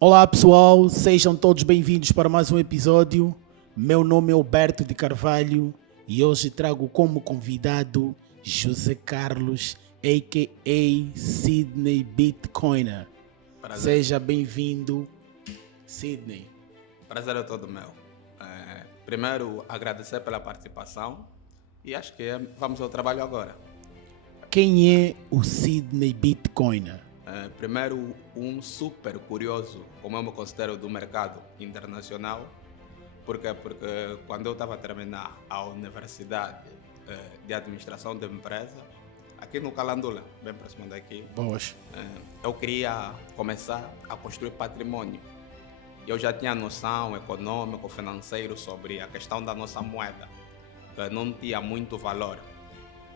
Olá pessoal, sejam todos bem-vindos para mais um episódio. Meu nome é Alberto de Carvalho e hoje trago como convidado José Carlos, a.k.a. Sidney Bitcoiner. Prazer. Seja bem-vindo, Sidney. Prazer é todo meu. Primeiro, agradecer pela participação e acho que vamos ao trabalho agora. Quem é o Sidney Bitcoiner? Primeiro, um super curioso, como eu me considero, do mercado internacional. Por quê? Porque quando eu estava a terminar a Universidade de Administração de Empresa, aqui no Calandula, bem próximo daqui, Boas. eu queria começar a construir patrimônio. Eu já tinha noção econômico, financeiro sobre a questão da nossa moeda, que não tinha muito valor.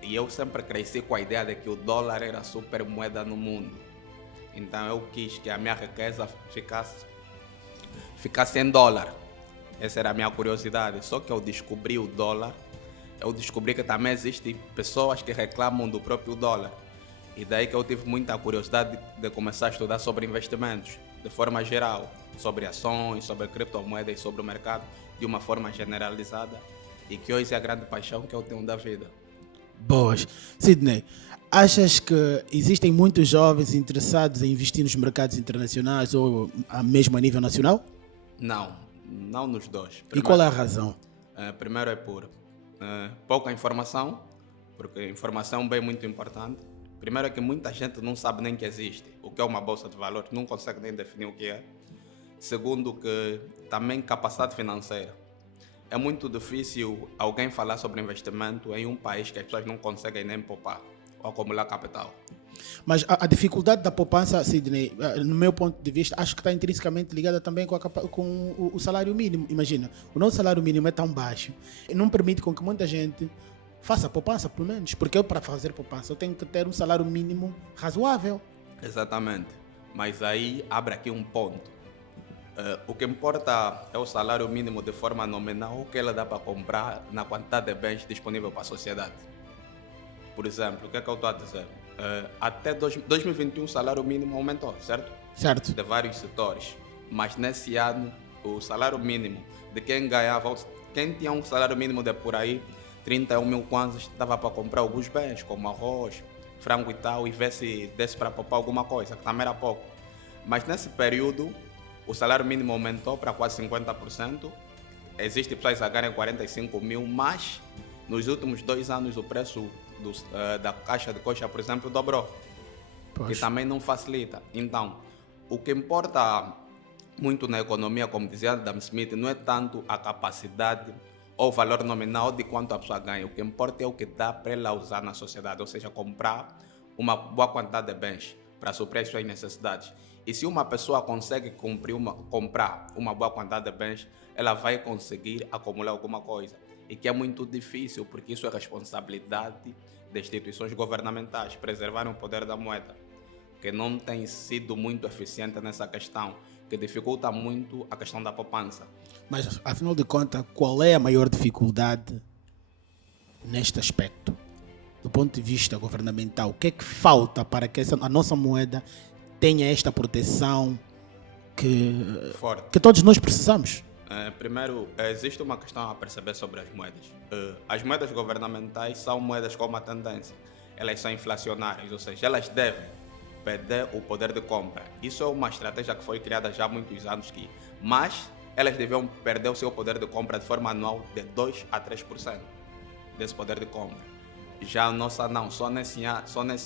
E eu sempre cresci com a ideia de que o dólar era a super moeda no mundo. Então eu quis que a minha riqueza ficasse em dólar. Essa era a minha curiosidade. Só que eu descobri o dólar, eu descobri que também existem pessoas que reclamam do próprio dólar. E daí que eu tive muita curiosidade de começar a estudar sobre investimentos, de forma geral, sobre ações, sobre criptomoedas, sobre o mercado, de uma forma generalizada. E que hoje é a grande paixão que eu tenho da vida. Boas. Sidney, achas que existem muitos jovens interessados em investir nos mercados internacionais ou mesmo a nível nacional? Não nos dois. E qual é a razão? Primeiro é por pouca informação, porque informação é um bem muito importante. Primeiro é que muita gente não sabe nem que existe, o que é uma bolsa de valores, não consegue nem definir o que é. Segundo, que também capacidade financeira. É muito difícil alguém falar sobre investimento em um país que as pessoas não conseguem nem poupar ou acumular capital. Mas a dificuldade da poupança, Sidney, no meu ponto de vista, acho que está intrinsecamente ligada também com o salário mínimo. Imagina, o nosso salário mínimo é tão baixo, e não permite com que muita gente faça poupança, pelo menos. Porque eu, para fazer poupança, eu tenho que ter um salário mínimo razoável. Exatamente. Mas aí abre aqui um ponto. O que importa é o salário mínimo de forma nominal, o que ele dá para comprar na quantidade de bens disponível para a sociedade. Por exemplo, o que é que eu estou a dizer? Até 2021 o salário mínimo aumentou, certo? Certo. De vários setores. Mas nesse ano, o salário mínimo de quem ganhava, quem tinha um salário mínimo de por aí 31 mil kwanzas, dava para comprar alguns bens, como arroz, frango e tal, e ver se desse para poupar alguma coisa, que também era pouco. Mas nesse período, o salário mínimo aumentou para quase 50%. Existem pessoas a ganhar 45 mil, mas nos últimos 2 anos o preço da caixa de coxa, por exemplo, dobrou. Pois. Que também não facilita. Então, o que importa muito na economia, como dizia Adam Smith, não é tanto a capacidade ou o valor nominal de quanto a pessoa ganha. O que importa é o que dá para ela usar na sociedade, ou seja, comprar uma boa quantidade de bens para suprir as suas necessidades. E se uma pessoa consegue comprar uma boa quantidade de bens, ela vai conseguir acumular alguma coisa. E que é muito difícil, porque isso é responsabilidade das instituições governamentais, preservar o poder da moeda, que não tem sido muito eficiente nessa questão, que dificulta muito a questão da poupança. Mas, afinal de contas, qual é a maior dificuldade neste aspecto? Do ponto de vista governamental, o que é que falta para que a nossa moeda tenha esta proteção Forte. que todos nós precisamos? Primeiro, existe uma questão a perceber sobre as moedas. As moedas governamentais são moedas com uma tendência. Elas são inflacionárias, ou seja, elas devem perder o poder de compra. Isso é uma estratégia que foi criada já há muitos anos, mas elas deviam perder o seu poder de compra de forma anual de 2 a 3% desse poder de compra. Já a nossa não, só nesse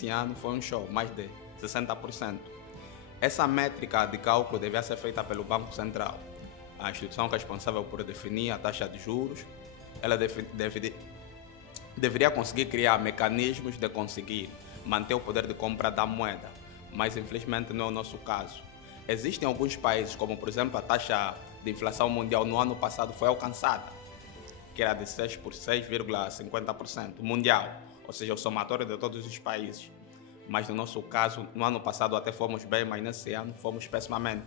ano foi um show, mais de 60%. Essa métrica de cálculo devia ser feita pelo Banco Central, a instituição responsável por definir a taxa de juros. Ela deveria conseguir criar mecanismos de conseguir manter o poder de compra da moeda, mas infelizmente não é o nosso caso. Existem alguns países, como por exemplo a taxa de inflação mundial no ano passado foi alcançada, que era de 6,50% mundial, ou seja, o somatório de todos os países. Mas no nosso caso, no ano passado até fomos bem, mas nesse ano fomos pessimamente.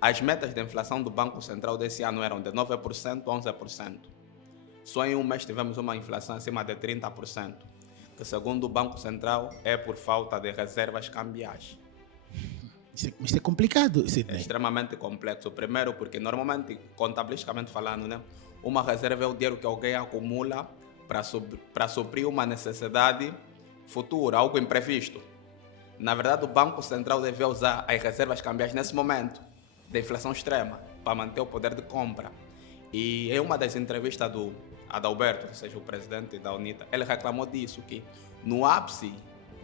As metas de inflação do Banco Central desse ano eram de 9% a 11%. Só em um mês tivemos uma inflação acima de 30%, que segundo o Banco Central é por falta de reservas cambiais. Isso é complicado, É Sidney. extremamente complexo. Primeiro, porque normalmente, contabilisticamente falando, né, uma reserva é o dinheiro que alguém acumula para suprir uma necessidade futura, algo imprevisto. Na verdade, o Banco Central deve usar as reservas cambiais nesse momento de inflação extrema para manter o poder de compra. E em uma das entrevistas do Adalberto, ou seja, o presidente da UNITA, ele reclamou disso, que no ápice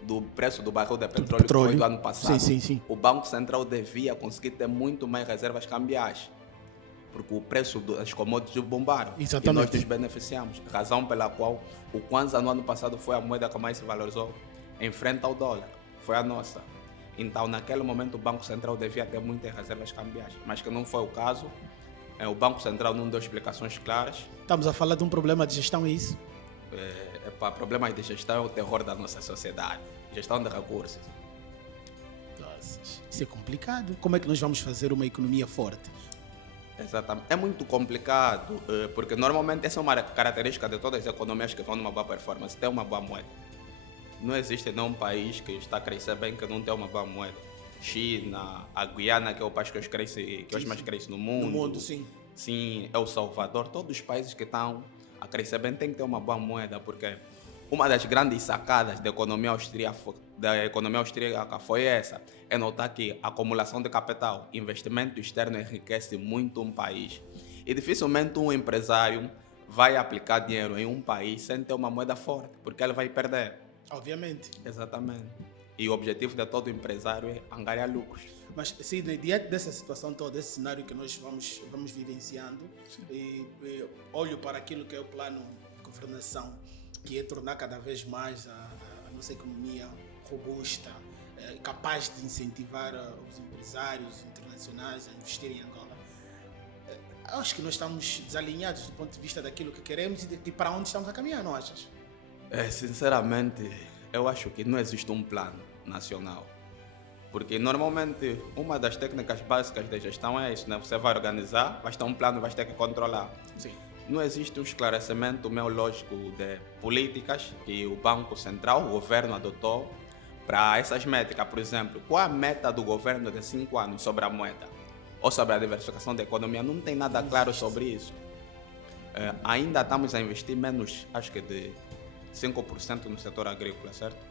do preço do barril de petróleo, que foi do ano passado, Sim. o Banco Central devia conseguir ter muito mais reservas cambiais, porque o preço das commodities bombaram e Exatamente. nós nos beneficiamos. Razão pela qual o Kwanza no ano passado foi a moeda que mais se valorizou em frente ao dólar, foi a nossa. Então, naquele momento, o Banco Central devia ter muitas reservas cambiais, mas que não foi o caso. O Banco Central não deu explicações claras. Estamos a falar de um problema de gestão, é isso? Problemas de gestão é o terror da nossa sociedade. Gestão de recursos. Nossa, isso é complicado. Como é que nós vamos fazer uma economia forte? Exatamente. É muito complicado, porque normalmente essa é uma característica de todas as economias que vão numa boa performance, ter uma boa moeda. Não existe nenhum país que está a crescer bem que não tem uma boa moeda. China, a Guiana, que é o país que hoje mais cresce no mundo. No mundo, sim. Sim, El Salvador, todos os países que estão a crescer bem têm que ter uma boa moeda, porque uma das grandes sacadas da economia austríaca foi essa, é notar que a acumulação de capital, investimento externo enriquece muito um país. E dificilmente um empresário vai aplicar dinheiro em um país sem ter uma moeda forte, porque ele vai perder. Obviamente. Exatamente. E o objetivo de todo empresário é angariar lucros. Mas, Sidney, diante dessa situação toda, desse cenário que nós vamos vivenciando, e olho para aquilo que é o plano de governação, que é tornar cada vez mais a nossa economia robusta, capaz de incentivar os empresários internacionais a investirem em Angola. Acho que nós estamos desalinhados do ponto de vista daquilo que queremos e para onde estamos a caminhar, não achas? Sinceramente, eu acho que não existe um plano nacional. Porque normalmente uma das técnicas básicas de gestão é isso, né? Você vai organizar, vai ter um plano, vai ter que controlar. Sim. Não existe um esclarecimento meio lógico de políticas que o Banco Central, o governo adotou para essas métricas. Por exemplo, qual a meta do governo de 5 anos sobre a moeda? Ou sobre a diversificação da economia? Não tem nada claro sobre isso. Ainda estamos a investir menos, acho que de 5% no setor agrícola, certo?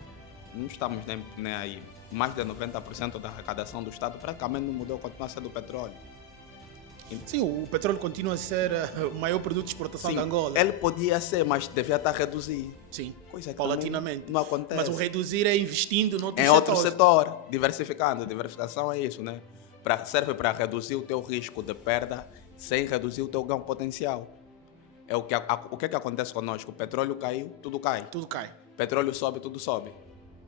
Não estamos nem aí. Mais de 90% da arrecadação do Estado praticamente não mudou, continua a ser do petróleo. Sim, o petróleo continua a ser o maior produto de exportação Sim, de Angola. ele podia ser, mas devia estar a reduzir. Sim, Coisa que paulatinamente. não acontece. Mas o reduzir é investindo em outro setor, diversificando. Diversificação é isso, né? Serve para reduzir o teu risco de perda sem reduzir o teu ganho potencial. É o que acontece conosco. O petróleo caiu, tudo cai. Tudo cai. Petróleo sobe, tudo sobe.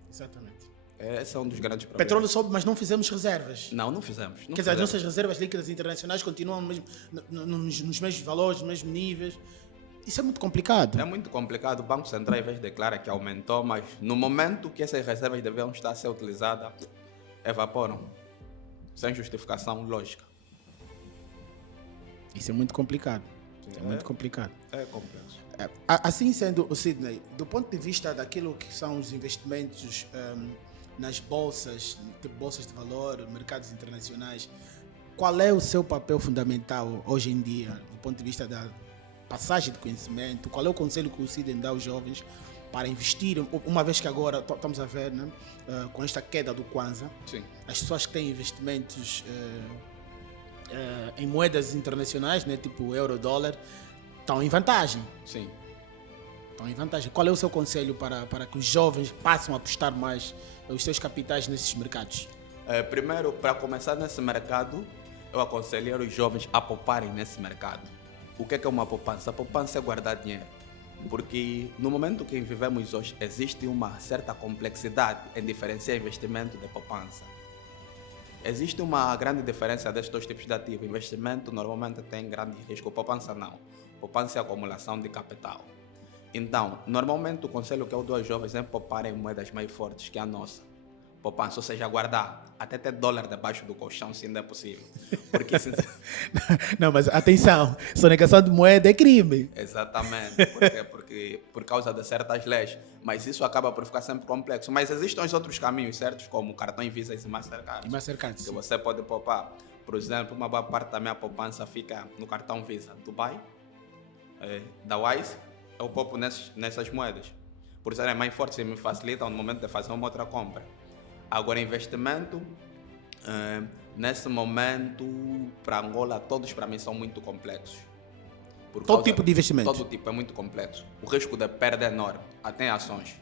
Exatamente. Esse é um dos grandes problemas. Petróleo sobe, mas não fizemos reservas. Não fizemos. Quer dizer, as nossas reservas líquidas internacionais continuam nos mesmos valores, nos mesmos níveis. Isso é muito complicado. É muito complicado. O Banco Central, às vezes, declara que aumentou, mas no momento que essas reservas deviam estar a ser utilizadas, evaporam. Sem justificação lógica. Isso é muito complicado. É muito complicado. É complexo. Assim sendo, o Sidney, do ponto de vista daquilo que são os investimentos nas bolsas, tipo bolsas de valor, mercados internacionais, qual é o seu papel fundamental hoje em dia, do ponto de vista da passagem de conhecimento? Qual é o conselho que o Sidney dá aos jovens para investir, uma vez que agora estamos a ver, né, com esta queda do Kwanza, Sim. as pessoas que têm investimentos em moedas internacionais, né, tipo euro, dólar, estão em vantagem. Sim. Estão em vantagem. Qual é o seu conselho para que os jovens passem a apostar mais os seus capitais nesses mercados? Primeiro, para começar nesse mercado, eu aconselho os jovens a pouparem nesse mercado. O que é uma poupança? A poupança é guardar dinheiro. Porque no momento que vivemos hoje, existe uma certa complexidade em diferenciar investimento de poupança. Existe uma grande diferença destes dois tipos de ativo. Investimento normalmente tem grande risco, poupança não. Poupança é acumulação de capital. Então, normalmente o conselho que eu dou aos jovens é poupar em moedas mais fortes que a nossa. poupança, ou seja, guardar até ter dólar debaixo do colchão, se ainda é possível. Porque, Não, mas atenção, sonegação de moeda é crime. exatamente, porque por causa de certas leis, mas isso acaba por ficar sempre complexo. Mas existem os outros caminhos, certos, como cartões Visa e Mastercard, E Mastercard, que sim. você pode poupar. Por exemplo, uma boa parte da minha poupança fica no cartão Visa Dubai, da Wise, eu poupo nessas moedas. Por isso é mais forte, me facilita no momento de fazer uma outra compra. Agora, investimento, nesse momento, para Angola, todos para mim são muito complexos. Todo tipo de investimento? Todo tipo, é muito complexo. O risco de perda é enorme, até em ações.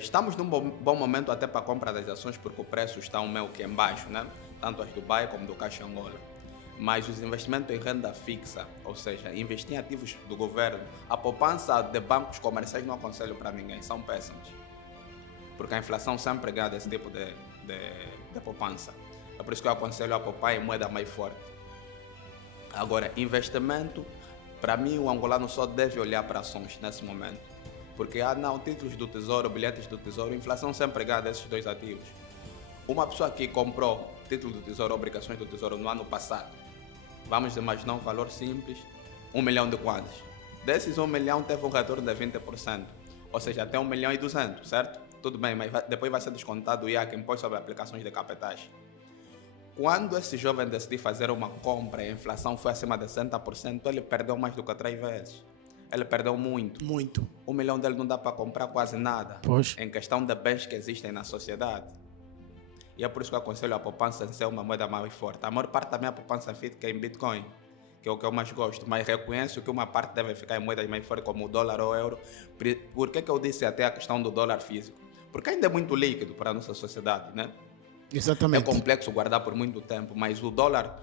Estamos num bom momento até para a compra das ações, porque o preço está meio que em baixo, né? Tanto as do Dubai como do Caixa Angola. Mas os investimentos em renda fixa, ou seja, investir em ativos do governo, a poupança de bancos comerciais não aconselho para ninguém, são péssimas. Porque a inflação sempre ganha desse tipo de poupança. É por isso que eu aconselho a poupar em moeda mais forte. Agora, investimento, para mim o angolano só deve olhar para ações nesse momento. Porque não, títulos do tesouro, bilhetes do tesouro, a inflação sempre ganha desses dois ativos. Uma pessoa que comprou título do tesouro, obrigações do tesouro no ano passado, vamos imaginar um valor simples, 1 milhão de kwanzas. Desses 1 milhão teve um retorno de 20%, ou seja, até 1 milhão e 200, certo? Tudo bem, mas depois vai ser descontado o IAC, Imposto sobre Aplicações de Capitais. Quando esse jovem decidiu fazer uma compra e a inflação foi acima de 60%, ele perdeu mais do que 3 vezes. Ele perdeu muito. Muito. 1 milhão dele não dá para comprar quase nada, Pois. em questão de bens que existem na sociedade. E é por isso que eu aconselho a poupança em ser uma moeda mais forte. A maior parte da minha poupança fica em Bitcoin, que é o que eu mais gosto, mas reconheço que uma parte deve ficar em moedas mais fortes como o dólar ou o euro. Por que eu disse até a questão do dólar físico? Porque ainda é muito líquido para a nossa sociedade, né? É Exatamente. complexo guardar por muito tempo, mas o dólar,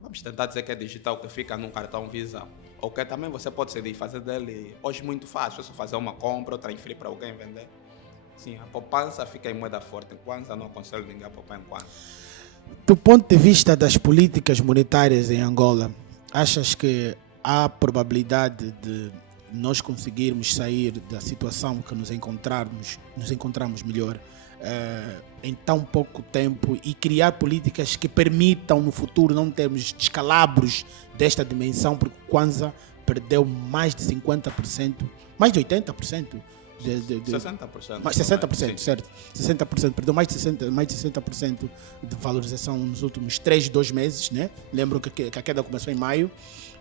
vamos tentar dizer que é digital, que fica num cartão Visa. Ou que também você pode decidir fazer dele hoje muito fácil, é só fazer uma compra ou transferir para alguém vender. Sim, a poupança fica em moeda forte. Em Kwanza, não aconselho ninguém a poupar em Kwanza. Do ponto de vista das políticas monetárias em Angola, achas que há probabilidade de nós conseguirmos sair da situação que nos encontramos melhor em tão pouco tempo e criar políticas que permitam no futuro não termos descalabros desta dimensão, porque o Kwanza perdeu mais de 50%, mais de 80%. 60%. Mais 60%, Sim. certo? 60%, perdeu mais de 60% de valorização nos últimos 2 meses, né? Lembro que a queda começou em maio.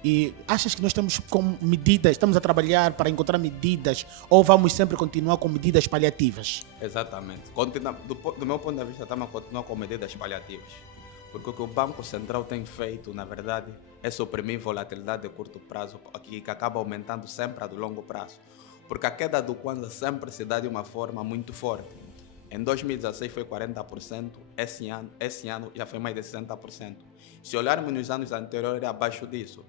E achas que nós estamos com medidas, estamos a trabalhar para encontrar medidas ou vamos sempre continuar com medidas paliativas? Exatamente. Do meu ponto de vista, estamos a continuar com medidas paliativas. Porque o que o Banco Central tem feito, na verdade, é suprimir volatilidade de curto prazo, que acaba aumentando sempre a do longo prazo. Porque a queda do Kwanza sempre se dá de uma forma muito forte. Em 2016 foi 40%, esse ano já foi mais de 60%. Se olharmos nos anos anteriores, era abaixo disso.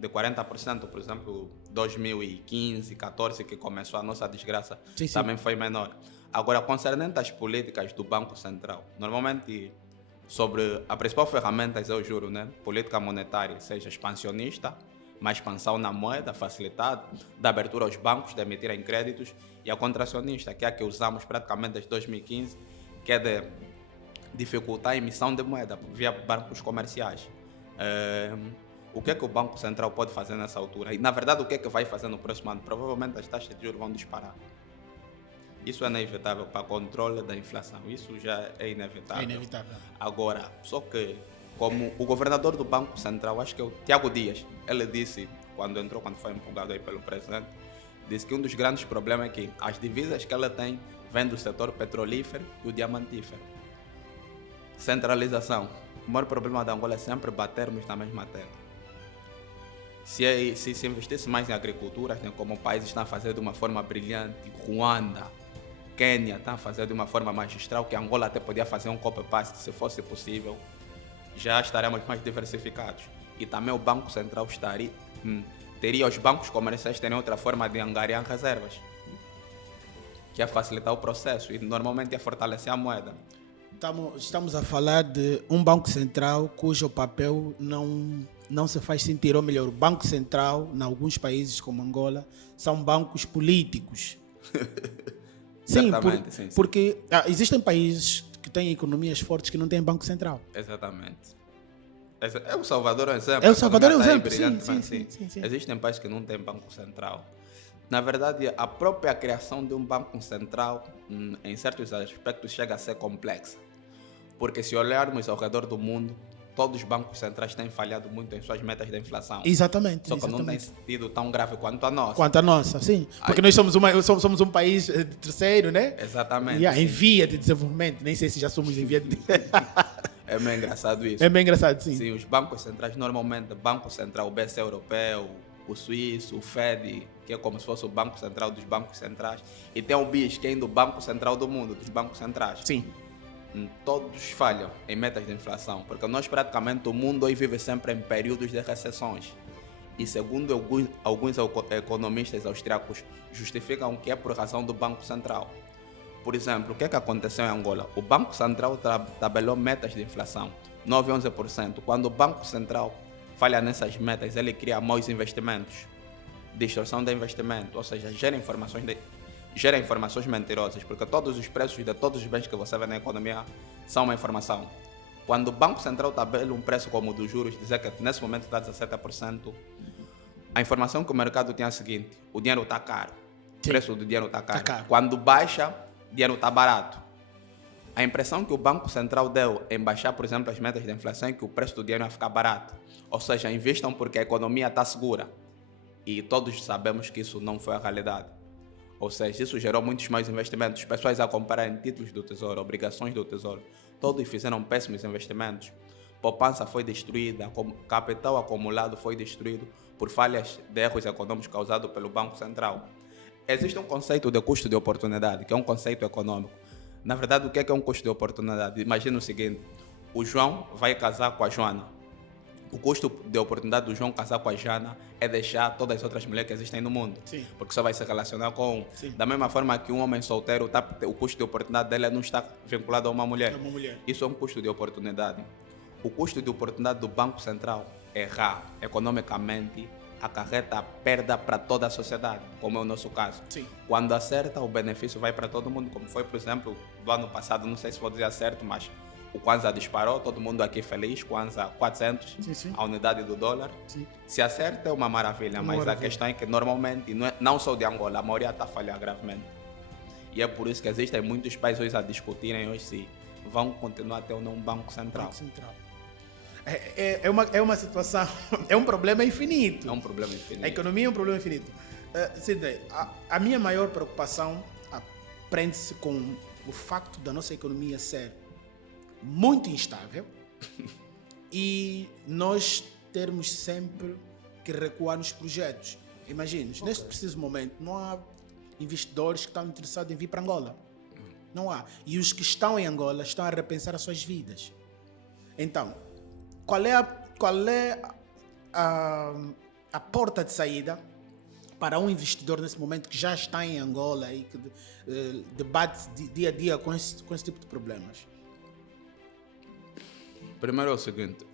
De 40%, por exemplo, 2015, 2014, que começou a nossa desgraça, Sim. também foi menor. Agora, concernente às políticas do Banco Central, normalmente sobre a principal ferramenta, eu juro, né? Política monetária, seja expansionista, mais expansão na moeda, facilitado, da abertura aos bancos de emitirem créditos, e a contracionista, que é a que usamos praticamente desde 2015, que é de dificultar a emissão de moeda via bancos comerciais. O que é que o Banco Central pode fazer nessa altura? E, na verdade, o que é que vai fazer no próximo ano? Provavelmente as taxas de juros vão disparar. Isso é inevitável para controle da inflação. Isso já é inevitável. É inevitável. Agora, só que, como o governador do Banco Central, acho que é o Tiago Dias, ele disse, quando foi empolgado aí pelo presidente, disse que um dos grandes problemas é que as divisas que ela tem vêm do setor petrolífero e o diamantífero. Centralização. O maior problema da Angola é sempre batermos na mesma tecla. Se investisse mais em agricultura, né, como países estão a fazer de uma forma brilhante, Ruanda, Quênia estão a fazer de uma forma magistral, que Angola até podia fazer um copy-paste se fosse possível, já estaremos mais diversificados. E também o Banco Central teria os bancos comerciais terem outra forma de angariar reservas, que é facilitar o processo e normalmente é fortalecer a moeda. Estamos a falar de um Banco Central cujo papel não se faz sentir, ou melhor, o Banco Central, em alguns países como Angola, são bancos políticos. Sim, Certamente, sim. porque existem países que têm economias fortes que não têm banco central. Exatamente. É o Salvador é um exemplo. É o Salvador é um A economia exemplo, está aí sim, brilhantemente, sim. Existem países que não têm banco central. Na verdade, a própria criação de um banco central, em certos aspectos, chega a ser complexa. Porque se olharmos ao redor do mundo, todos os bancos centrais têm falhado muito em suas metas de inflação. Exatamente. Só que não tem sido tão grave quanto a nossa. Quanto a nossa, sim. Porque nós somos um país de terceiro, né? Exatamente. Em via de desenvolvimento. Nem sei se já somos em via de... É meio engraçado isso. É bem engraçado, sim. Sim, os bancos centrais, normalmente, o Banco Central, o BCE europeu, o suíço, o Fed, que é como se fosse o Banco Central dos bancos centrais, e tem o BIS, que é do Banco Central do mundo, dos bancos centrais. Sim. Todos falham em metas de inflação, porque nós praticamente, o mundo hoje vive sempre em períodos de recessões. E segundo alguns economistas austríacos, justificam que é por razão do Banco Central. Por exemplo, o que aconteceu em Angola? O Banco Central tabelou metas de inflação, 9% e 11%. Quando o Banco Central falha nessas metas, ele cria maus investimentos, distorção de investimento, ou seja, gera informações mentirosas, porque todos os preços de todos os bens que você vê na economia são uma informação. Quando o Banco Central tabela um preço como o dos juros, dizer que nesse momento está 17%, a informação que o mercado tem é a seguinte: o dinheiro está caro, o preço do dinheiro está caro. Quando baixa, o dinheiro está barato. A impressão que o Banco Central deu em baixar, por exemplo, as metas de inflação é que o preço do dinheiro vai ficar barato. Ou seja, investam porque a economia está segura. E todos sabemos que isso não foi a realidade. Ou seja, isso gerou muitos mais investimentos. Pessoas a comprarem títulos do Tesouro, obrigações do Tesouro. Todos fizeram péssimos investimentos. Poupança foi destruída, capital acumulado foi destruído por falhas de erros econômicos causados pelo Banco Central. Existe um conceito de custo de oportunidade, que é um conceito econômico. Na verdade, o que é um custo de oportunidade? Imagina o seguinte: o João vai casar com a Joana. O custo de oportunidade do João casar com a Jana é deixar todas as outras mulheres que existem no mundo. Sim. Porque só vai se relacionar com... Sim. Da mesma forma que um homem solteiro, o custo de oportunidade dele não está vinculado a uma mulher. Isso é um custo de oportunidade. O custo de oportunidade do Banco Central, errar economicamente, acarreta perda para toda a sociedade, como é o nosso caso. Sim. Quando acerta, o benefício vai para todo mundo, como foi, por exemplo, do ano passado, não sei se vou dizer certo, mas o Kwanza disparou, todo mundo aqui feliz, Kwanza 400, sim. a unidade do dólar. Sim. Se acerta é uma maravilha, mas a questão é que normalmente, não só de Angola, a maioria está a falhar gravemente. E é por isso que existem muitos países hoje a discutirem hoje se vão continuar a ter ou não um Banco Central. Banco Central. É uma situação, é um problema infinito. É um problema infinito. A economia é um problema infinito. Sidney, a minha maior preocupação prende-se com o facto da nossa economia ser muito instável e nós termos sempre que recuar nos projetos. Imagina, neste preciso momento, não há investidores que estão interessados em vir para Angola. Não há. E os que estão em Angola estão a repensar as suas vidas. Então, qual é a porta de saída para um investidor nesse momento que já está em Angola e que debate dia a dia com esse tipo de problemas? Primeiro é o seguinte,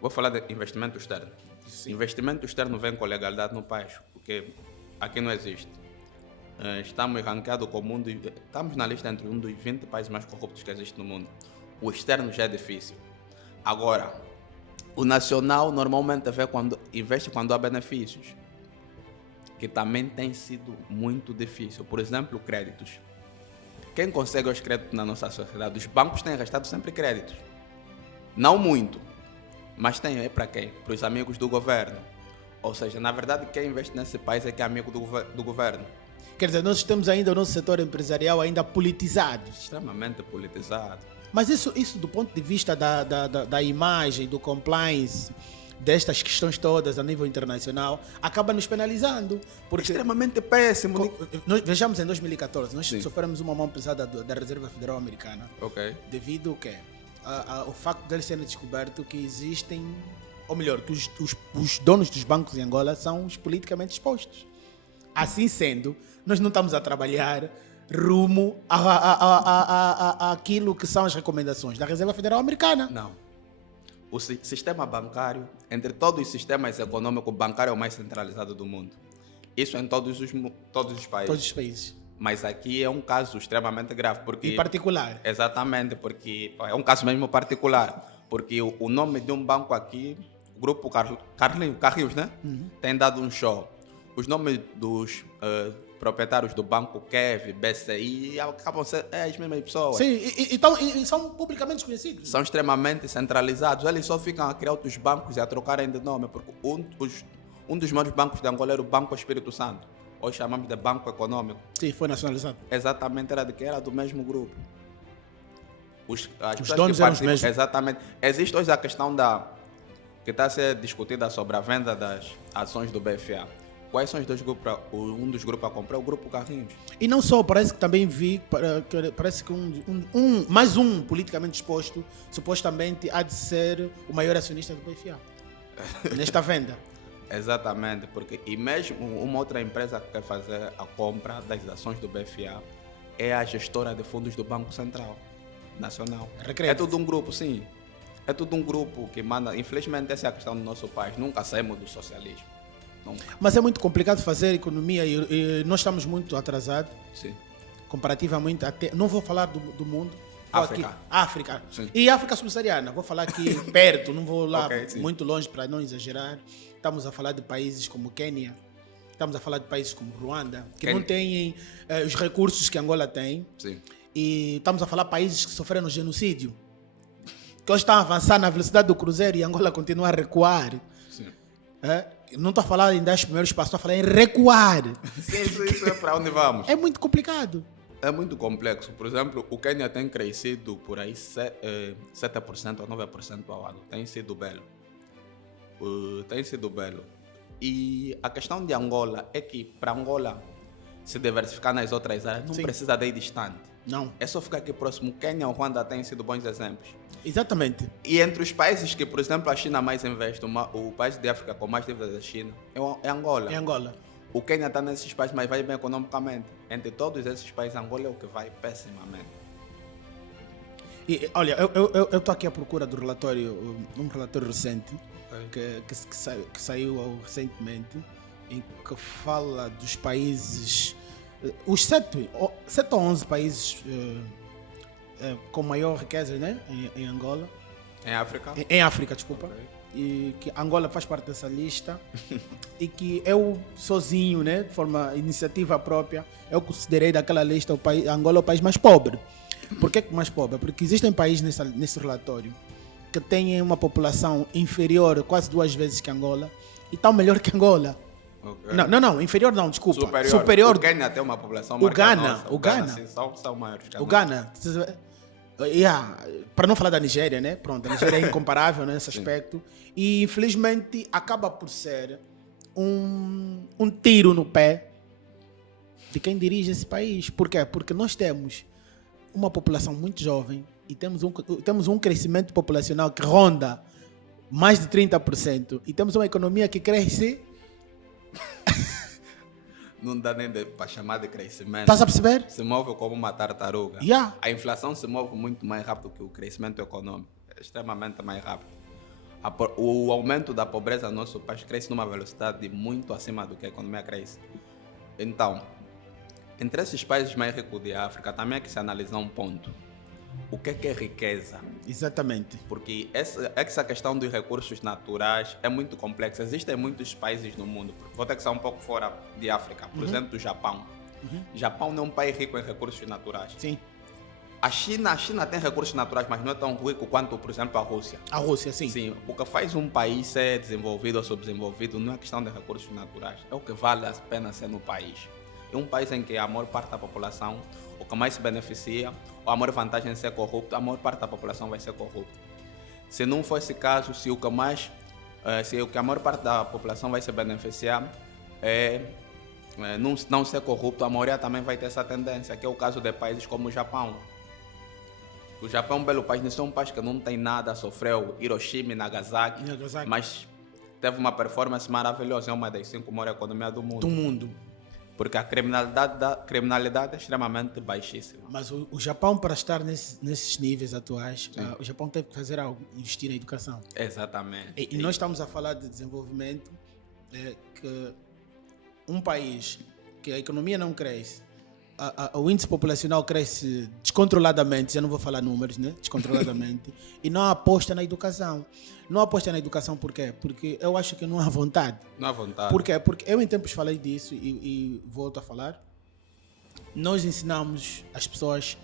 vou falar de investimento externo. Sim. Investimento externo vem com legalidade no país, porque aqui não existe. Estamos ranqueados com o mundo, estamos na lista entre um dos 20 países mais corruptos que existe no mundo. O externo já é difícil. Agora, o nacional normalmente investe quando há benefícios, que também tem sido muito difícil. Por exemplo, créditos. Quem consegue os créditos na nossa sociedade? Os bancos têm arrastado sempre créditos. Não muito, mas tem. É para quem? Para os amigos do governo. Ou seja, na verdade, quem investe nesse país é que é amigo do governo. Quer dizer, nós temos ainda o nosso setor empresarial ainda politizado. Extremamente politizado. Mas isso do ponto de vista da imagem, do compliance, destas questões todas a nível internacional, acaba nos penalizando. Porque extremamente péssimo. Vejamos em 2014, nós sofremos uma mão pesada da Reserva Federal Americana. Ok. Devido ao quê? Ao facto deles serem descoberto que existem, ou melhor, que os donos dos bancos em Angola são os politicamente expostos. Assim sendo, nós não estamos a trabalhar rumo àquilo que são as recomendações da Reserva Federal Americana. Não. O sistema bancário, entre todos os sistemas econômicos, o bancário é o mais centralizado do mundo. Isso em todos os países. Todos os países. Mas aqui é um caso extremamente grave, porque... Em particular. Exatamente, porque é um caso mesmo particular, porque o nome de um banco aqui, o grupo Carlinhos, né? Tem dado um show. Os nomes dos proprietários do banco Kev, BCI, acabam sendo as mesmas pessoas. Sim, e são publicamente desconhecidos. São extremamente centralizados. Eles só ficam a criar outros bancos e a trocarem de nome, porque um dos maiores bancos de Angola era o Banco Espírito Santo. Hoje chamamos de Banco Econômico. Sim, foi nacionalizado. Exatamente, era de que era do mesmo grupo. Os donos eram os mesmos. Exatamente. Existe hoje a questão que está a ser discutida sobre a venda das ações do BFA. Quais são os dois grupos? Um dos grupos a comprar é o Grupo Carrinhos. E não só, parece que também vi, parece que mais um politicamente exposto, supostamente há de ser o maior acionista do BFA. Nesta venda. Exatamente, porque e mesmo uma outra empresa que quer fazer a compra das ações do BFA é a gestora de fundos do Banco Central Nacional. É tudo um grupo, sim. É tudo um grupo que manda. Infelizmente, essa é a questão do nosso país. Nunca saímos do socialismo. Nunca. Mas é muito complicado fazer economia e nós estamos muito atrasados. Sim. Comparativamente até. Não vou falar do mundo. África. Aqui, África. Sim. E África subsaariana. Vou falar aqui perto, não vou lá Okay, muito longe para não exagerar. Estamos a falar de países como Quênia. Estamos a falar de países como Ruanda, que não têm os recursos que Angola tem. Sim. E estamos a falar de países que sofreram genocídio. Que hoje estão a avançar na velocidade do cruzeiro e Angola continua a recuar. Sim. Não estou a falar em 10 primeiros passos, estou a falar em recuar. Sim, isso é para onde vamos. É muito complicado. É muito complexo. Por exemplo, o Quênia tem crescido por aí 7% ou 9% ao ano. Tem sido belo. Tem sido belo. E a questão de Angola é que para Angola se diversificar nas outras áreas não precisa de ir distante. Não. É só ficar aqui próximo. Quênia ou Ruanda têm sido bons exemplos. Exatamente. E entre os países que, por exemplo, a China mais investe, o país de África com mais dívidas da China é Angola. É Angola. O Quênia está nesses países, mas vai bem economicamente. Entre todos esses países, Angola é o que vai pessimamente. E, olha, eu estou aqui à procura do relatório, um relatório recente, que saiu recentemente, em que fala dos países, os 7 ou 11 países com maior riqueza, né, em Angola. Em África? Em África, desculpa. Okay. E que Angola faz parte dessa lista e que eu sozinho, né, de forma iniciativa própria, eu considerei daquela lista Angola é o país mais pobre. Por que mais pobre? Porque existem países nesse relatório que têm uma população inferior quase 2 vezes que Angola e estão melhor que Angola. Okay. Não, inferior não, desculpa. Superior. O Quênia tem uma população maior que a nossa. O Ghana. Sim, são maiores que a O nossa. Ghana. Para não falar da Nigéria, né? Pronto, a Nigéria é incomparável nesse aspecto. E infelizmente acaba por ser um tiro no pé de quem dirige esse país. Por quê? Porque nós temos uma população muito jovem e temos um crescimento populacional que ronda mais de 30%. E temos uma economia que cresce. Não dá nem para chamar de crescimento. Estás a perceber? Se move como uma tartaruga. Yeah. A inflação se move muito mais rápido que o crescimento econômico. É extremamente mais rápido. O aumento da pobreza no nosso país cresce numa velocidade muito acima do que a economia cresce. Então, entre esses países mais ricos de África, também é que se analisar um ponto. O que é riqueza? Exatamente. Porque essa questão dos recursos naturais é muito complexa. Existem muitos países no mundo. Vou ter que sair um pouco fora de África. Por exemplo, o Japão. O Japão não é um país rico em recursos naturais. Sim. A China tem recursos naturais, mas não é tão rico quanto, por exemplo, a Rússia. A Rússia, sim. Sim, o que faz um país ser desenvolvido ou subdesenvolvido não é questão de recursos naturais. É o que vale a pena ser no país. É um país em que a maior parte da população, o que mais se beneficia, ou a maior vantagem de ser corrupto, a maior parte da população vai ser corrupta. Se não for esse caso, se o que a maior parte da população vai se beneficiar não ser corrupto, a maioria também vai ter essa tendência, que é o caso de países como o Japão. O Japão é um belo país, não é um país que não tem nada, sofreu Hiroshima e Nagasaki, mas teve uma performance maravilhosa, é uma das 5 maiores economias do mundo. Porque a criminalidade é extremamente baixíssima. Mas o Japão, para estar nesses níveis atuais, o Japão teve que fazer algo, investir na educação. Exatamente. E nós estamos a falar de desenvolvimento, que um país que a economia não cresce, o índice populacional cresce descontroladamente, já não vou falar números, né? Descontroladamente, e não aposta na educação. Não aposta na educação por quê? Porque eu acho que não há vontade. Não há vontade. Por quê? Porque eu em tempos falei disso e volto a falar. Nós ensinamos as pessoas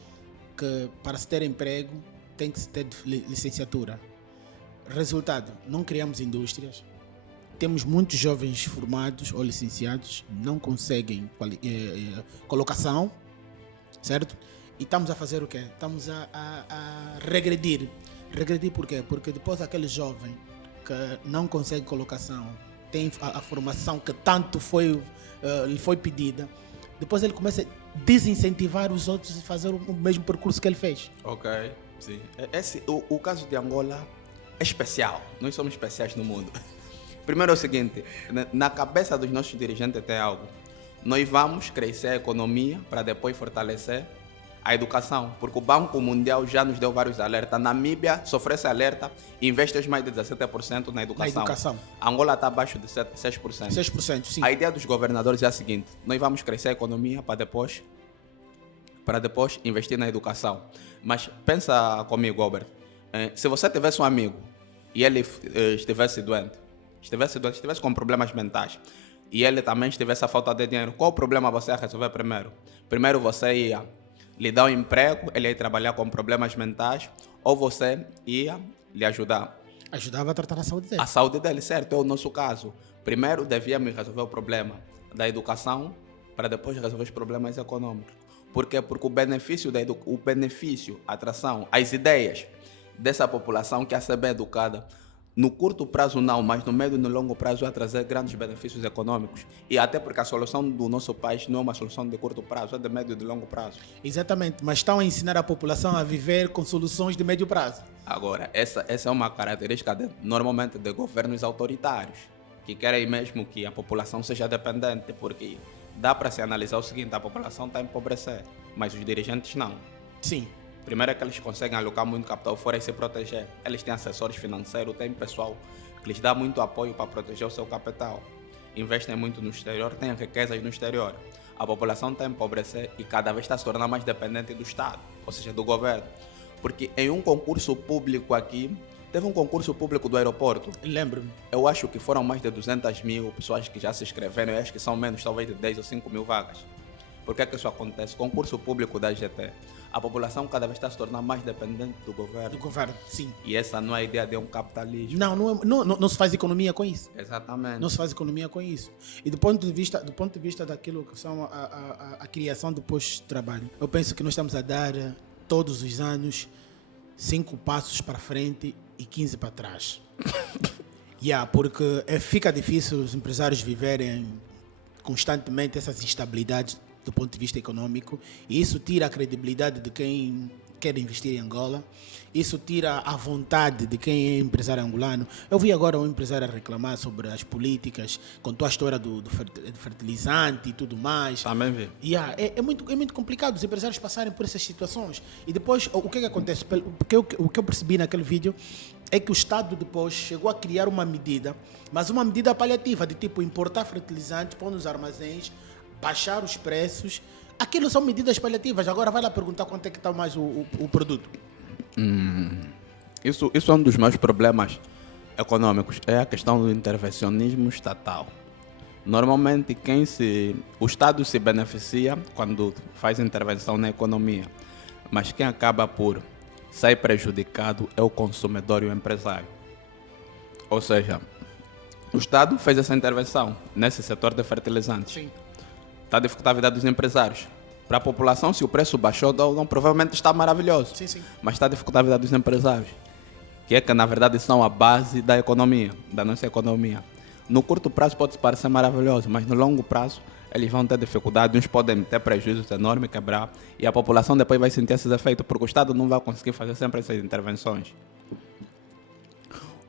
que para se ter emprego tem que se ter licenciatura. Resultado, não criamos indústrias. Temos muitos jovens formados ou licenciados, não conseguem colocação, certo? E estamos a fazer o quê? Estamos a regredir. Regredir por quê? Porque depois aquele jovem que não consegue colocação, tem a formação que tanto lhe foi pedida, depois ele começa a desincentivar os outros a fazer o mesmo percurso que ele fez. Ok, sim. O caso de Angola é especial. Nós somos especiais no mundo. Primeiro é o seguinte, na cabeça dos nossos dirigentes tem algo. Nós vamos crescer a economia para depois fortalecer a educação, porque o Banco Mundial já nos deu vários alertas. Namíbia sofreu esse alerta e investe mais de 17% na educação. Angola está abaixo de 6%. 6%, sim. A ideia dos governadores é a seguinte, nós vamos crescer a economia para depois investir na educação. Mas pensa comigo, Albert, se você tivesse um amigo e ele estivesse doente, estivesse com problemas mentais e ele também estivesse a falta de dinheiro, qual o problema você ia resolver primeiro? Primeiro você ia lhe dar um emprego, ele ia trabalhar com problemas mentais, ou você ia lhe ajudar? Ajudava a tratar a saúde dele. A saúde dele, certo, é o nosso caso. Primeiro devíamos resolver o problema da educação para depois resolver os problemas econômicos. Por quê? Porque o benefício, a atração, as ideias dessa população que ia ser bem educada, no curto prazo não, mas no médio e no longo prazo vai trazer grandes benefícios econômicos. E até porque a solução do nosso país não é uma solução de curto prazo, é de médio e de longo prazo. Exatamente, mas estão a ensinar a população a viver com soluções de médio prazo. Agora, essa é uma característica normalmente de governos autoritários, que querem mesmo que a população seja dependente, porque dá para se analisar o seguinte, a população está a empobrecer, mas os dirigentes não. Sim. Primeiro é que eles conseguem alocar muito capital fora e se proteger. Eles têm assessores financeiros, têm pessoal que lhes dá muito apoio para proteger o seu capital. Investem muito no exterior, têm riquezas no exterior. A população está a empobrecer e cada vez está se tornando mais dependente do Estado, ou seja, do governo. Porque em um concurso público aqui, teve um concurso público do aeroporto. Lembro-me. Eu acho que foram mais de 200 mil pessoas que já se inscreveram. Eu acho que são menos, talvez de 10 ou 5 mil vagas. Por que é que isso acontece? Concurso público da GT. A população cada vez está se tornando mais dependente do governo. Do governo, sim. E essa não é a ideia de um capitalismo. Não se faz economia com isso. Exatamente. Não se faz economia com isso. E do ponto de vista daquilo que são a criação do posto de trabalho, eu penso que nós estamos a dar todos os anos 5 passos para frente e 15 para trás. Porque fica difícil os empresários viverem constantemente essas instabilidades do ponto de vista econômico, e isso tira a credibilidade de quem quer investir em Angola, isso tira a vontade de quem é empresário angolano. Eu vi agora um empresário a reclamar sobre as políticas, contou a história do fertilizante e tudo mais. Também vi. É muito complicado os empresários passarem por essas situações. E depois, o que acontece? O que eu percebi naquele vídeo é que o Estado depois chegou a criar uma medida, mas uma medida paliativa, de tipo importar fertilizante, pôr nos armazéns, baixar os preços. Aquilo são medidas paliativas. Agora vai lá perguntar quanto é que está mais o produto. Isso é um dos meus problemas econômicos. É a questão do intervencionismo estatal. Normalmente o Estado se beneficia quando faz intervenção na economia. Mas quem acaba por sair prejudicado é o consumidor e o empresário. Ou seja, o Estado fez essa intervenção nesse setor de fertilizantes. Sim. Está a dificultar a vida dos empresários. Para a população, se o preço baixou, não, provavelmente está maravilhoso. Sim. Mas está a dificultar a vida dos empresários, que na verdade são a base da economia, da nossa economia. No curto prazo pode parecer maravilhoso, mas no longo prazo eles vão ter dificuldade, uns podem ter prejuízos enormes, quebrar, e a população depois vai sentir esses efeitos, porque o Estado não vai conseguir fazer sempre essas intervenções.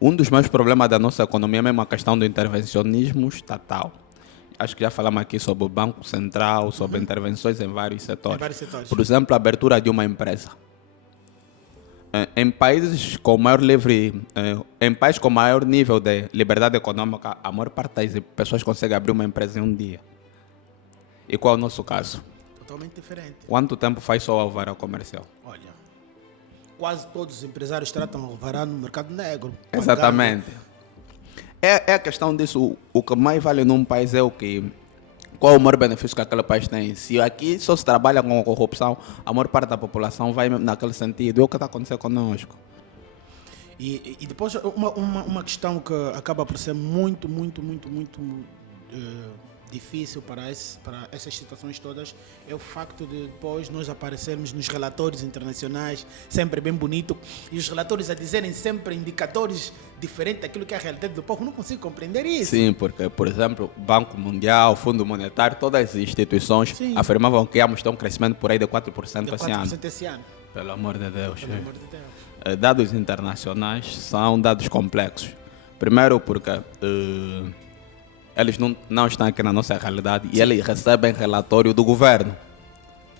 Um dos maiores problemas da nossa economia é mesmo a questão do intervencionismo estatal. Acho que já falamos aqui sobre o Banco Central, sobre intervenções em vários setores. Por exemplo, a abertura de uma empresa. Em países com maior nível de liberdade econômica, a maior parte das pessoas consegue abrir uma empresa em um dia. E qual é o nosso caso? Totalmente diferente. Quanto tempo faz só o alvará comercial? Olha, quase todos os empresários tratam o alvará no mercado negro. Exatamente. É a questão disso. O que mais vale num país é o que. Qual o maior benefício que aquele país tem? Se aqui só se trabalha com a corrupção, a maior parte da população vai naquele sentido. É o que está acontecendo conosco. E depois uma questão que acaba por ser muito difícil para essas situações todas é o facto de depois nós aparecermos nos relatórios internacionais, sempre bem bonito, e os relatórios a dizerem sempre indicadores diferentes daquilo que é a realidade do povo. Não consigo compreender isso. Sim, porque, por exemplo, Banco Mundial, Fundo Monetário, todas as instituições Sim. afirmavam que íamos ter um crescimento por aí de 4% De esse ano. 4% esse ano. Pelo amor de Deus. Pelo amor de Deus. Dados internacionais são dados complexos. Primeiro porque eles não estão aqui na nossa realidade e eles recebem relatório do governo.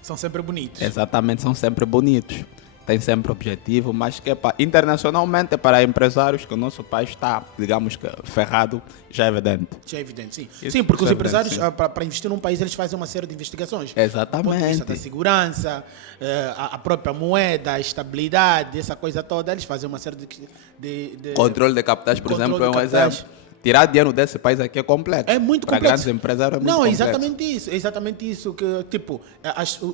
São sempre bonitos. Exatamente, são sempre bonitos. Tem sempre objetivo, mas que internacionalmente para empresários que o nosso país está, digamos que, ferrado, já é evidente. Já é evidente, sim. Isso Sim, porque os é evidente, empresários, sim. para investir num país, eles fazem uma série de investigações. Exatamente. Do ponto de vista da segurança, a própria moeda, a estabilidade, essa coisa toda, eles fazem uma série de Controle de capitais, por Controle exemplo, é um de capitais. exemplo. Tirar dinheiro desse país aqui é complexo. É muito Para complexo. grandes empresários é muito Não, é complexo. exatamente isso que, tipo,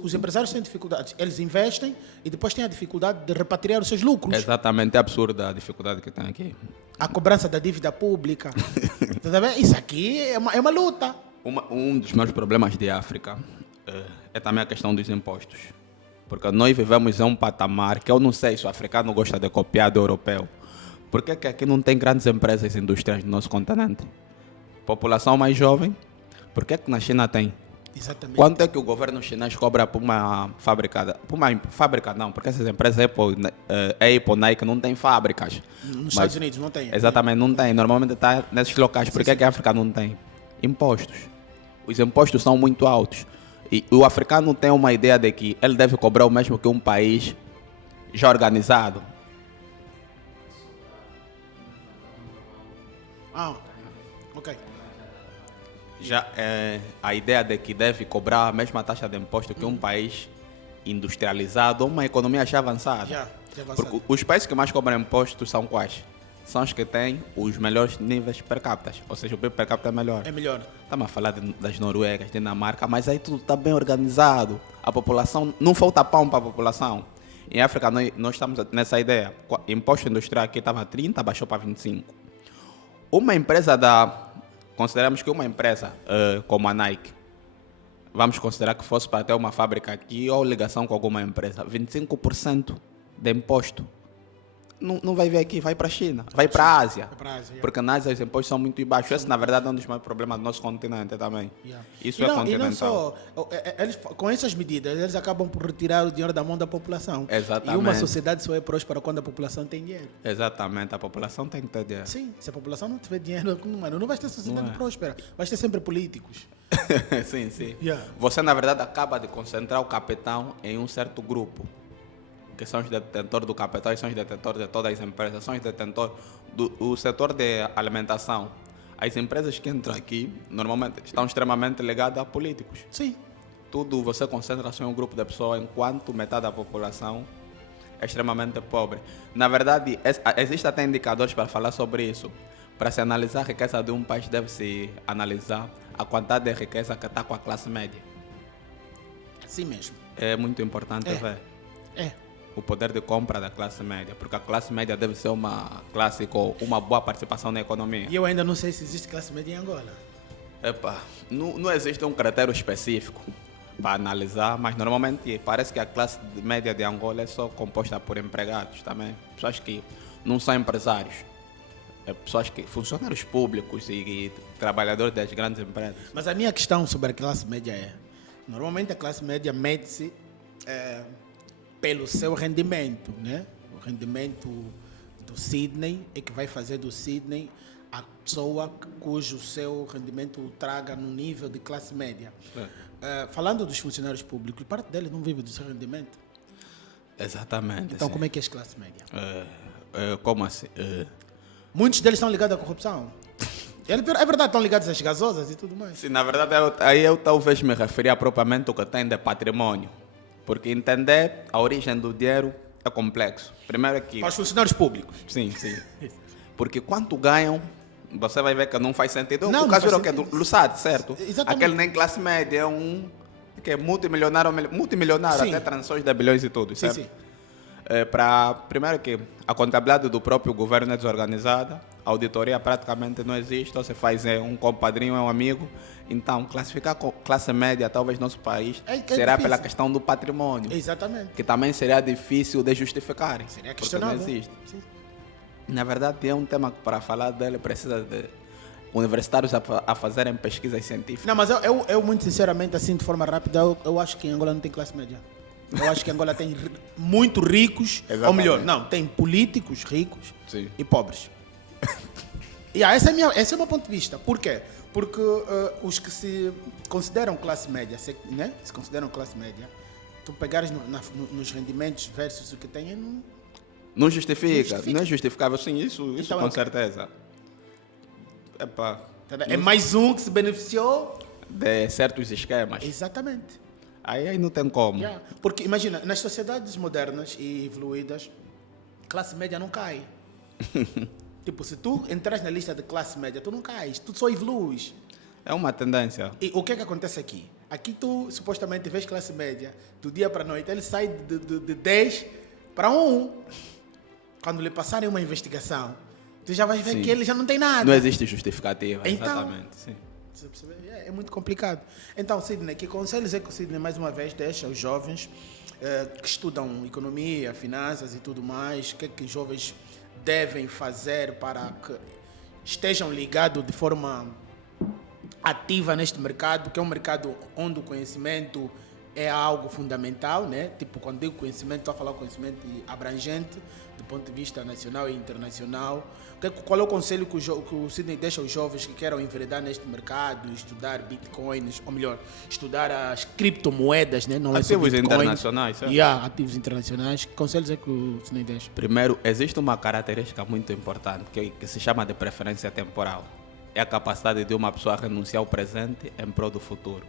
os empresários têm dificuldades. Eles investem e depois têm a dificuldade de repatriar os seus lucros. Exatamente, é absurda a dificuldade que tem aqui. A cobrança da dívida pública. Tá vendo? Isso aqui é uma luta. Um dos meus problemas de África é também a questão dos impostos. Porque nós vivemos em um patamar que eu não sei se o africano gosta de copiar do europeu. Por que que aqui não tem grandes empresas industriais no nosso continente? População mais jovem, por que que na China tem? Exatamente. Quanto é que o governo chinês cobra por uma fábrica? Por uma fábrica não, porque essas empresas Apple, Nike não têm fábricas. Nos Mas- Estados Unidos não tem. Exatamente, não tem. Normalmente está nesses locais. Por que que a África não tem? Impostos. Os impostos são muito altos. E o africano tem uma ideia de que ele deve cobrar o mesmo que um país já organizado. Ah, ok. Já a ideia de que deve cobrar a mesma taxa de imposto que um país industrializado ou uma economia já avançada. Já avançado. Porque os países que mais cobram impostos são quais? São os que têm os melhores níveis per capita. Ou seja, o PIB per capita é melhor. É melhor. Estamos a falar das Noruegas, Dinamarca, mas aí tudo está bem organizado. A população, não falta pão para a população. Em África, nós estamos nessa ideia. Imposto industrial aqui estava 30, baixou para 25. Uma empresa consideramos que uma empresa como a Nike, vamos considerar que fosse para ter uma fábrica aqui ou ligação com alguma empresa, 25% de imposto. Não vai vir aqui, vai para a China, vai para a Ásia. Vai para a Ásia, Porque na Ásia os impostos são muito baixos. Esse, na verdade, é um dos maiores problemas do nosso continente também. Yeah. Isso E é não continental. só, eles, com essas medidas, eles acabam por retirar o dinheiro da mão da população. Exatamente. E uma sociedade só é próspera quando a população tem dinheiro. Exatamente, a população tem que ter dinheiro. Sim, se a população não tiver dinheiro, mano, não vai ter sociedade Não é. próspera. Vai ter sempre políticos. Sim, sim. Yeah. Você, na verdade, acaba de concentrar o capital em um certo grupo, que são os detentores do capital e são os detentores de todas as empresas, são os detentores do setor de alimentação. As empresas que entram aqui, normalmente, estão extremamente ligadas a políticos. Sim. Tudo você concentra só em um grupo de pessoas, enquanto metade da população é extremamente pobre. Na verdade, existem até indicadores para falar sobre isso. Para se analisar a riqueza de um país, deve-se analisar a quantidade de riqueza que está com a classe média. Assim mesmo. É muito importante ver É. o poder de compra da classe média, porque a classe média deve ser uma classe com uma boa participação na economia. E eu ainda não sei se existe classe média em Angola. Epa, não existe um critério específico para analisar, mas normalmente parece que a classe média de Angola é só composta por empregados também, pessoas que não são empresários, pessoas que funcionários públicos e trabalhadores das grandes empresas. Mas a minha questão sobre a classe média é: normalmente a classe média mede-se pelo seu rendimento, né? O rendimento do Sydney é que vai fazer do Sydney a pessoa cujo seu rendimento o traga no nível de classe média. Falando dos funcionários públicos, parte deles não vive do seu rendimento. Exatamente. Então, sim. como é que é a classe média? Como assim? Muitos deles estão ligados à corrupção. É verdade, estão ligados às gasosas e tudo mais. Sim, na verdade, aí eu talvez me referia propriamente ao que tem de patrimônio. Porque entender a origem do dinheiro é complexo. Primeiro é que... Para os funcionários públicos. Sim, sim. Porque quanto ganham, você vai ver que não faz sentido. Não, O não caso faz era o quê? sentido. Do Lussade, certo? Exatamente. Aquele nem classe média, é um que é multimilionário, Sim. até transações de bilhões e tudo, Sim, certo? sim. Primeiro que a contabilidade do próprio governo é desorganizada, a auditoria praticamente não existe, ou você faz um compadrinho, é um amigo. Então, classificar classe média, talvez nosso país, É será difícil. pela questão do patrimônio, Exatamente. que também seria difícil de justificarem, Seria porque não questionável. existe. Sim. Na verdade, é um tema que para falar dele precisa de universitários a fazerem pesquisas científicas. Não, mas eu muito sinceramente, assim, de forma rápida, eu acho que em Angola não tem classe média. Eu acho que Angola tem muito ricos, ou Exatamente. melhor, não, tem políticos ricos Sim. e pobres. Esse é o meu ponto de vista. Por quê? Porque os que se consideram classe média, né? Se consideram classe média, tu pegares nos rendimentos versus o que têm, Não justifica, justifica. não é justificável, sim, isso Então, com é- certeza. Epá, é mais um que se beneficiou. de certos esquemas. Exatamente. Aí não tem como. Yeah. Porque imagina, nas sociedades modernas e evoluídas, classe média não cai. Tipo, se tu entras na lista de classe média, tu não cais, tu só evoluís. É uma tendência. E o que é que acontece aqui? Aqui tu supostamente vês classe média, do dia para a noite, ele sai de 10 para 1. Quando lhe passarem uma investigação, tu já vais ver Sim. que ele já não tem nada. Não existe justificativa, Então- exatamente. Sim. Você percebe? É muito complicado. Então, Sidney, que conselhos é que o Sidney, mais uma vez, deixa aos jovens que estudam economia, finanças e tudo mais? O que é que os jovens devem fazer para que estejam ligados de forma ativa neste mercado, que é um mercado onde o conhecimento é algo fundamental, né? Tipo, quando digo conhecimento, estou a falar conhecimento abrangente, do ponto de vista nacional e internacional. Qual é o conselho que o Sidney deixa aos jovens que queiram enveredar neste mercado, estudar bitcoins, ou melhor, estudar as criptomoedas, né? Não é só Ativos bitcoin. internacionais, certo? Yeah, ativos internacionais. Que conselhos é que o Sidney deixa? Primeiro, existe uma característica muito importante que se chama de preferência temporal. É a capacidade de uma pessoa renunciar ao presente em prol do futuro.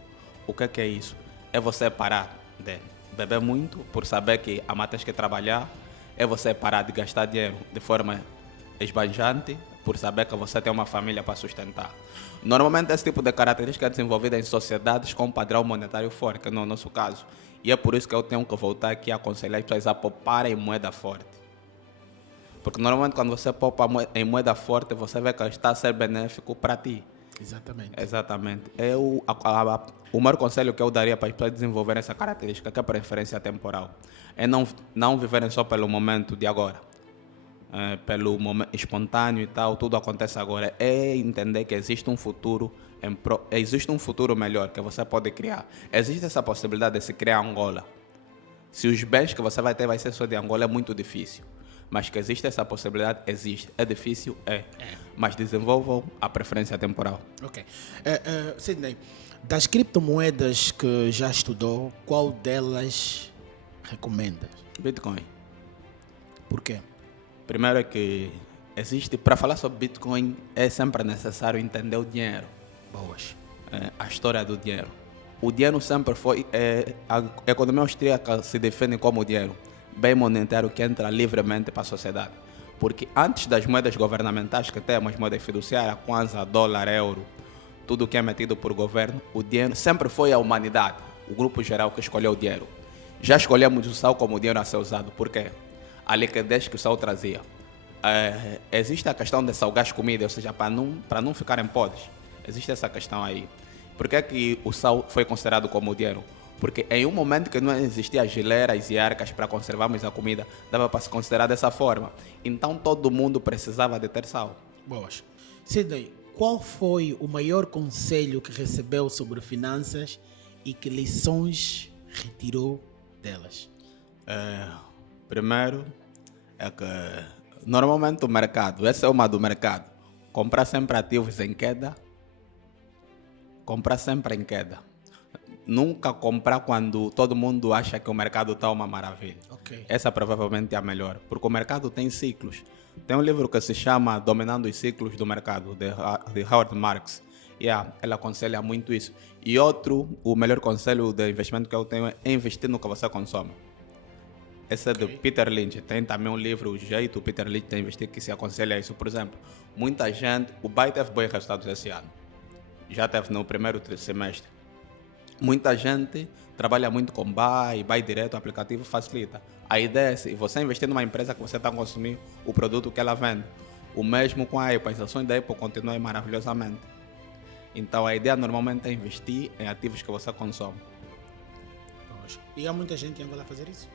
O que é isso? É você parar de beber muito por saber que amanhã tens que trabalhar. É você parar de gastar dinheiro de forma esbanjante por saber que você tem uma família para sustentar. Normalmente esse tipo de característica é desenvolvida em sociedades com um padrão monetário forte, que não é o nosso caso. E é por isso que eu tenho que voltar aqui a aconselhar as pessoas a poupar em moeda forte. Porque normalmente quando você poupa em moeda forte, você vê que está a ser benéfico para ti. Exatamente. Exatamente. O maior conselho que eu daria para as pessoas desenvolverem essa característica, que é a preferência temporal, é não viverem só pelo momento de agora, pelo momento espontâneo e tal, tudo acontece agora. É entender que existe um futuro, existe um futuro melhor que você pode criar. Existe essa possibilidade de se criar Angola. Se os bens que você vai ter vai ser só de Angola, é muito difícil. Mas que existe essa possibilidade, existe. É difícil? É. Mas desenvolvam a preferência temporal. Ok. Sidney, das criptomoedas que já estudou, qual delas recomendas? Bitcoin. Por quê? Primeiro é que existe, para falar sobre Bitcoin, é sempre necessário entender o dinheiro. Boas. A história do dinheiro. O dinheiro sempre foi, a economia austríaca se define como dinheiro, bem monetário que entra livremente para a sociedade. Porque antes das moedas governamentais que temos, moedas fiduciárias, kwanza, dólar, euro, tudo que é metido por governo, o dinheiro sempre foi a humanidade, o grupo geral que escolheu o dinheiro. Já escolhemos o sal como dinheiro a ser usado, por quê? A liquidez que o sal trazia. Existe a questão de salgar as comidas, ou seja, para não ficarem podres. Existe essa questão aí. Por que é que o sal foi considerado como dinheiro? Porque em um momento que não existiam geleiras e arcas para conservarmos a comida, dava para se considerar dessa forma. Então todo mundo precisava de ter sal. Boas. Sidney, qual foi o maior conselho que recebeu sobre finanças e que lições retirou delas? Primeiro, é que normalmente o mercado, essa é uma do mercado, comprar sempre ativos em queda, comprar sempre em queda. Nunca comprar quando todo mundo acha que o mercado está uma maravilha. Ok. Essa provavelmente é a melhor, porque o mercado tem ciclos. Tem um livro que se chama Dominando os Ciclos do Mercado, de Howard Marks. Ele aconselha muito isso. E outro, o melhor conselho de investimento que eu tenho é investir no que você consome. Esse é do Peter Lynch. Tem também um livro, O Jeito, Peter Lynch de Investir, que se aconselha isso. Por exemplo, muita gente, o BAE teve bons resultados esse ano. Já teve no primeiro semestre. Muita gente trabalha muito com BAE direto, o aplicativo facilita. A ideia é se você investir numa empresa que você está consumindo o produto que ela vende. O mesmo com a Apple, as ações da Apple continuam maravilhosamente. Então a ideia normalmente é investir em ativos que você consome. E há muita gente em Angola a fazer isso?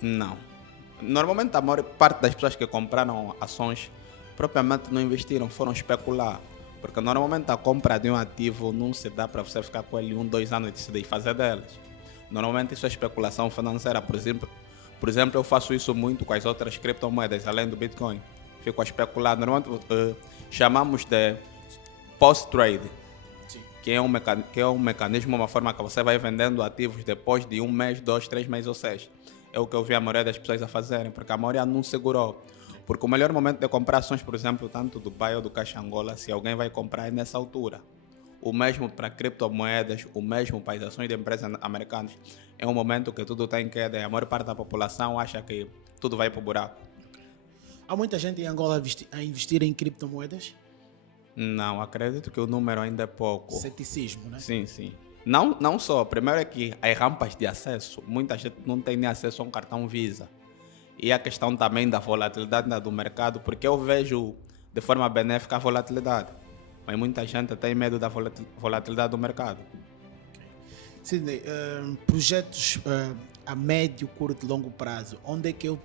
Não. Normalmente a maior parte das pessoas que compraram ações propriamente não investiram, foram especular. Porque normalmente a compra de um ativo não se dá para você ficar com ele 1, 2 anos e decidir fazer delas. Normalmente isso é especulação financeira. Por exemplo, eu faço isso muito com as outras criptomoedas, além do Bitcoin. Fico a especular. Normalmente chamamos de post-trade, que é um mecanismo, uma forma que você vai vendendo ativos depois de 1 mês, 2, 3 meses ou 6. É o que eu vi a maioria das pessoas a fazerem, porque a maioria não segurou. Porque o melhor momento de comprar ações, por exemplo, tanto do BAE ou do Caixa Angola, se alguém vai comprar é nessa altura. O mesmo para criptomoedas, o mesmo para as ações de empresas americanas. É um momento que tudo está em queda e a maior parte da população acha que tudo vai para o buraco. Há muita gente em Angola a investir em criptomoedas? Não, acredito que o número ainda é pouco. Ceticismo, né? Sim, sim. Não só. Primeiro é que as rampas de acesso, muita gente não tem nem acesso a um cartão Visa. E a questão também da volatilidade do mercado, porque eu vejo de forma benéfica a volatilidade. Mas muita gente tem medo da volatilidade do mercado. Sidney, projetos a médio, curto e longo prazo, onde é que eu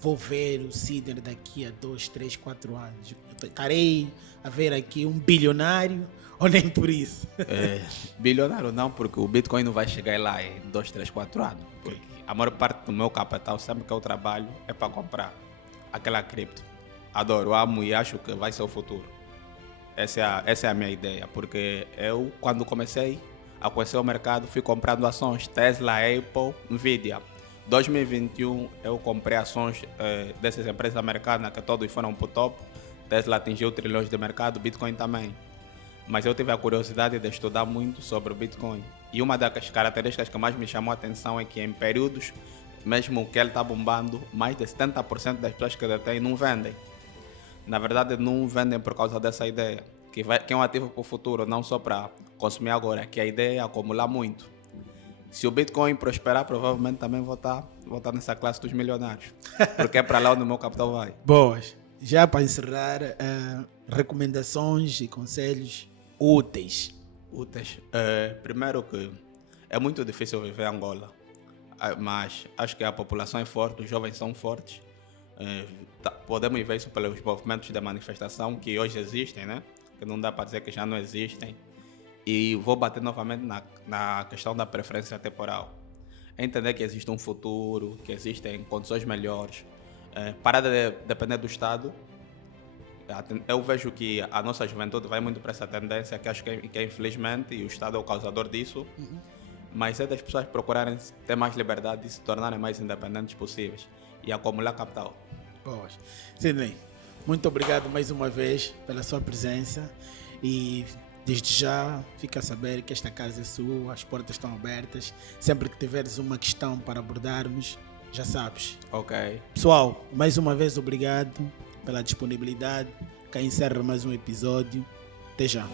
vou ver o Sidney daqui a 2, 3, 4 anos? Estarei a ver aqui um bilionário ou nem por isso? Bilionário não, porque o Bitcoin não vai chegar lá em 2, 3, 4 anos. Porque a maior parte do meu capital, sempre que eu trabalho, é para comprar aquela cripto. Adoro, amo e acho que vai ser o futuro. Essa é a minha ideia, porque eu, quando comecei a conhecer o mercado, fui comprando ações Tesla, Apple, Nvidia. 2021 eu comprei ações dessas empresas americanas que todos foram para o top. Tesla atingiu trilhões de mercado, Bitcoin também. Mas eu tive a curiosidade de estudar muito sobre o Bitcoin. E uma das características que mais me chamou a atenção é que em períodos, mesmo que ele está bombando, mais de 70% das pessoas que detêm não vendem. Na verdade, não vendem por causa dessa ideia, que é um ativo para o futuro, não só para consumir agora, que a ideia é acumular muito. Se o Bitcoin prosperar, provavelmente também vou estar nessa classe dos milionários, porque é para lá onde o meu capital vai. Boas. Já para encerrar, recomendações e conselhos úteis. Primeiro que é muito difícil viver em Angola, mas acho que a população é forte, os jovens são fortes. Podemos ver isso pelos movimentos de manifestação que hoje existem, né? Que não dá para dizer que já não existem. E vou bater novamente na questão da preferência temporal. Entender que existe um futuro, que existem condições melhores. Parar de depender do Estado. Eu vejo que a nossa juventude vai muito para essa tendência, que acho que infelizmente, e o Estado é o causador disso, mas é das pessoas procurarem ter mais liberdade e se tornarem mais independentes possíveis e acumular capital. Boas. Sidney, muito obrigado mais uma vez pela sua presença e desde já fica a saber que esta casa é sua, as portas estão abertas. Sempre que tiveres uma questão para abordarmos, já sabes. Ok. Pessoal, mais uma vez obrigado pela disponibilidade. Cá encerra mais um episódio. Até já.